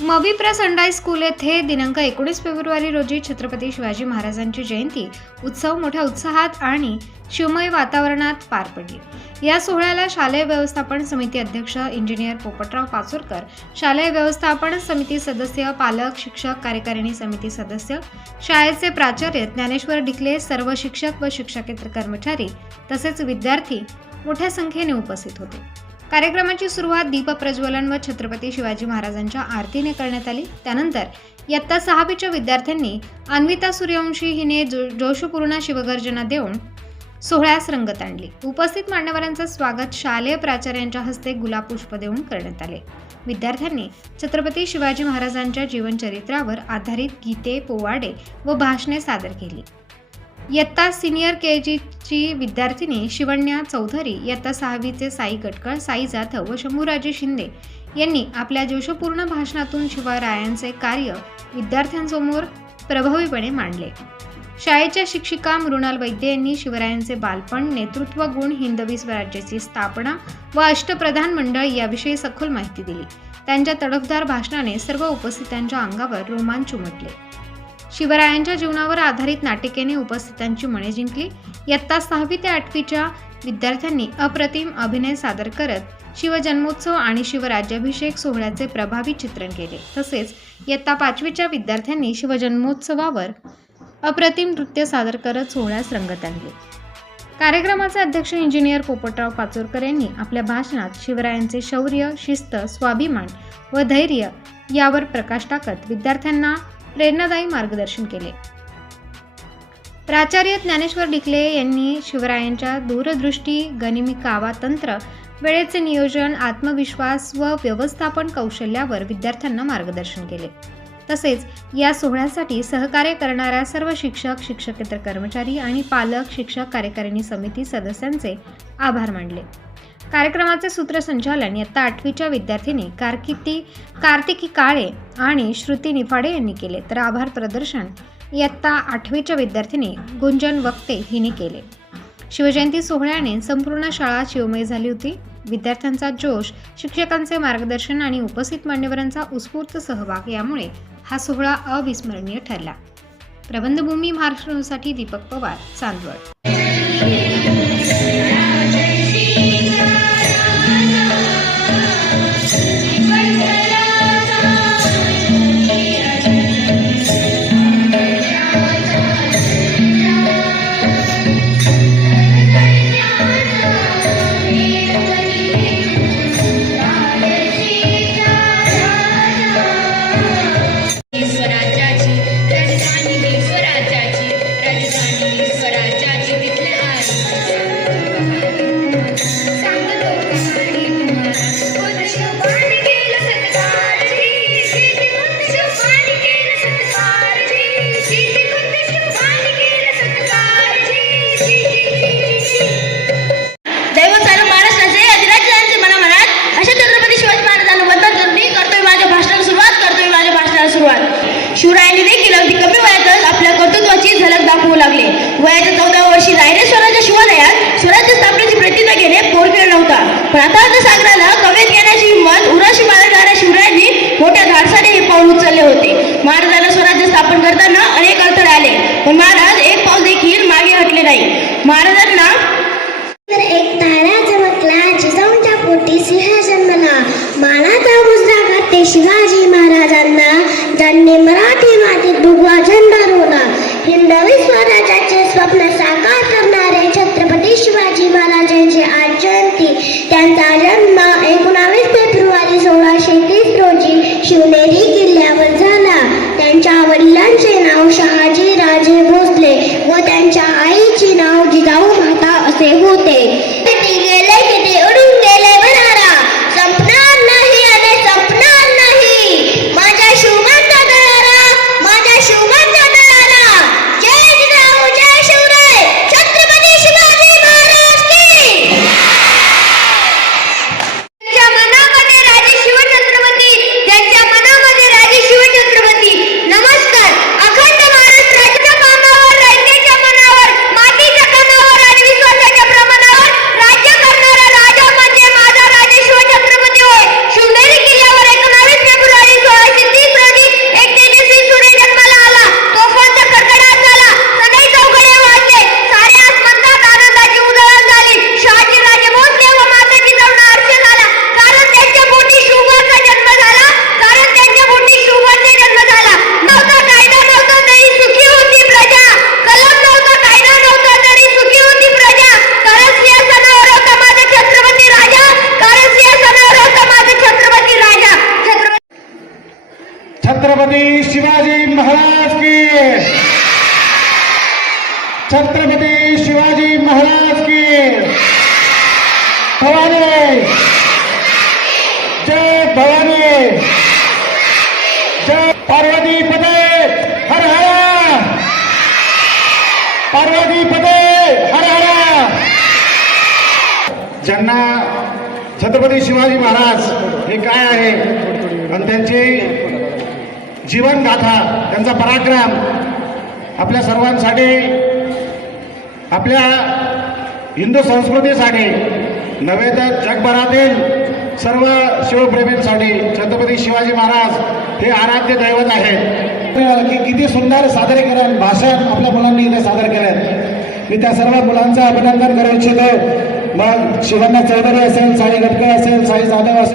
मबिप्रा sunrise school येथे दिनांक एकोणीस फेब्रुवारी रोजी छत्रपती शिवाजी महाराजांची जयंती उत्सव मोठ्या उत्साहात आणि शिवमय वातावरणात पार पडली. या सोहळ्याला शालेय व्यवस्थापन समिती अध्यक्ष इंजिनियर पोपटराव पाचोरकर शालेय व्यवस्थापन समिती सदस्य पालक शिक्षक कार्यकारिणी समिती सदस्य शाळेचे प्राचार्य ज्ञानेश्वर डिकले सर्व शिक्षक व शिक्षकेतर कर्मचारी तसेच विद्यार्थी मोठ्या संख्येने उपस्थित होते. कार्यक्रमाची सुरुवात दीपप्रज्वलन व छत्रपती शिवाजी महाराजांच्या आरतीने करण्यात आली. त्यानंतर इयत्ता सहावीच्या विद्यार्थ्यांनी अन्विता सूर्यवंशी हिने जो जोशपूर्ण शिवगर्जना देऊन सोहळ्यास रंगत आणली. उपस्थित मान्यवरांचं स्वागत शालेय प्राचार्यांच्या हस्ते गुलाबपुष्प देऊन करण्यात आले. विद्यार्थ्यांनी छत्रपती शिवाजी महाराजांच्या जीवनचरित्रावर आधारित गीते पोवाडे व भाषणे सादर केली. इयत्ता सिनियर के जीची विद्यार्थिनी शिवण्या चौधरी इयत्ता सहावीचे साई गटकळ साई जाधव व शंभूराजे शिंदे यांनी आपल्या जोशपूर्ण भाषणातून शिवरायांचे कार्य विद्यार्थ्यांसमोर प्रभावीपणे मांडले. शाळेच्या शिक्षिका मृणाल वैद्य यांनी शिवरायांचे बालपण नेतृत्व गुण हिंदवी स्वराज्याची स्थापना व अष्टप्रधान मंडळ याविषयी सखोल माहिती दिली. त्यांच्या तडफदार भाषणाने सर्व उपस्थितांच्या अंगावर रोमांच उमटले. शिवरायांच्या जीवनावर आधारित नाटिकेने उपस्थितांची मने जिंकली. इयत्ता सहावी ते आठवीच्या विद्यार्थ्यांनी अप्रतिम अभिनय सादर करत शिवजन्मोत्सव आणि शिवराज्याभिषेक सोहळ्याचे प्रभावी चित्रण केले. तसेच इयत्ता पाचवीच्या विद्यार्थ्यांनी शिवजन्मोत्सवावर अप्रतिम नृत्य सादर करत सोहळ्यास रंगत आणले. कार्यक्रमाचे अध्यक्ष इंजिनियर पोपटराव पाचोरकर यांनी आपल्या भाषणात शिवरायांचे शौर्य शिस्त स्वाभिमान व धैर्य यावर प्रकाश टाकत विद्यार्थ्यांना प्रेरणादायी मार्गदर्शन केले. प्राचार्य ज्ञानेश्वर डिकले यांनी शिवरायांच्या दूरदृष्टी गनिमी कावा तंत्र वेळेचे नियोजन आत्मविश्वास व व्यवस्थापन कौशल्यावर विद्यार्थ्यांना मार्गदर्शन केले. तसेच या सोहळ्यासाठी सहकार्य करणाऱ्या सर्व शिक्षक शिक्षकेतर कर्मचारी आणि पालक शिक्षक कार्यकारिणी समिती सदस्यांचे आभार मानले. कार्यक्रमाचे सूत्रसंचालन इयत्ता आठवीच्या विद्यार्थिनी कारकिती कार्तिकी काळे आणि श्रुती निफाडे यांनी केले. तर आभार प्रदर्शन इयत्ता आठवीच्या विद्यार्थिनी गुंजन वक्ते हिने केले. शिवजयंती सोहळ्याने संपूर्ण शाळा शिवमय झाली होती. विद्यार्थ्यांचा जोश शिक्षकांचे मार्गदर्शन आणि उपस्थित मान्यवरांचा उत्स्फूर्त सहभाग यामुळे हा सोहळा अविस्मरणीय ठरला. प्रबंधभूमी महाराष्ट्रसाठी दीपक पवार चांदवड. वयाच्या चौदा वर्षी रायरे स्वराज्य शिवालयात स्वराज्य स्थापनेची प्रतिज्ञा घेणे पोरकेळ नव्हता. पण आता आता सागराला कवेत घेण्याची हिंमत उराशी बाळगणाऱ्या शिवरायांनी मोठ्या धाडसाने हे पाऊल उचलले होते. महाराजाला स्वराज्य स्थापन करताना अनेक अडथळे आले पण महाराज एक पाऊल देखील मागे हटले नाही. महाराजांनी हिंदवी स्वराज्याचे स्वप्न साकार करणारे छत्रपती शिवाजी महाराजांची आज जयंती त्यांचा जन्म एकोणावीस फेब्रुवारी सोळाशे तीस रोजी शिवनेरी किल्ल्यावर झाला. त्यांच्या वडिलांचे नाव शहाजी राजे भोसले व त्यांच्या आईचे नाव जिजाऊ माता असे होते. छत्रपती शिवाजी महाराज की छत्रपती शिवाजी महाराज की भवानी। जय भवानी। जय पार्वती पदे। हर हर। पार्वती पदे। हर हर। ज्यांना छत्रपती शिवाजी महाराज हे काय आहे? आणि त्यांची जीवनगाथा त्यांचा पराक्रम आपल्या सर्वांसाठी आपल्या हिंदू संस्कृतीसाठी नव्हे तर जगभरातील सर्व शिवप्रेमींसाठी छत्रपती शिवाजी महाराज हे आराध्य दैवत आहेत. की किती सुंदर सादरीकरण भाषण आपल्या मुलांनी इथे सादर केलं मी त्या सर्व मुलांचं अभिनंदन करू इच्छितो. मग शिवण्णा चौधरी असेल साई गटके असेल साई जाधव असेल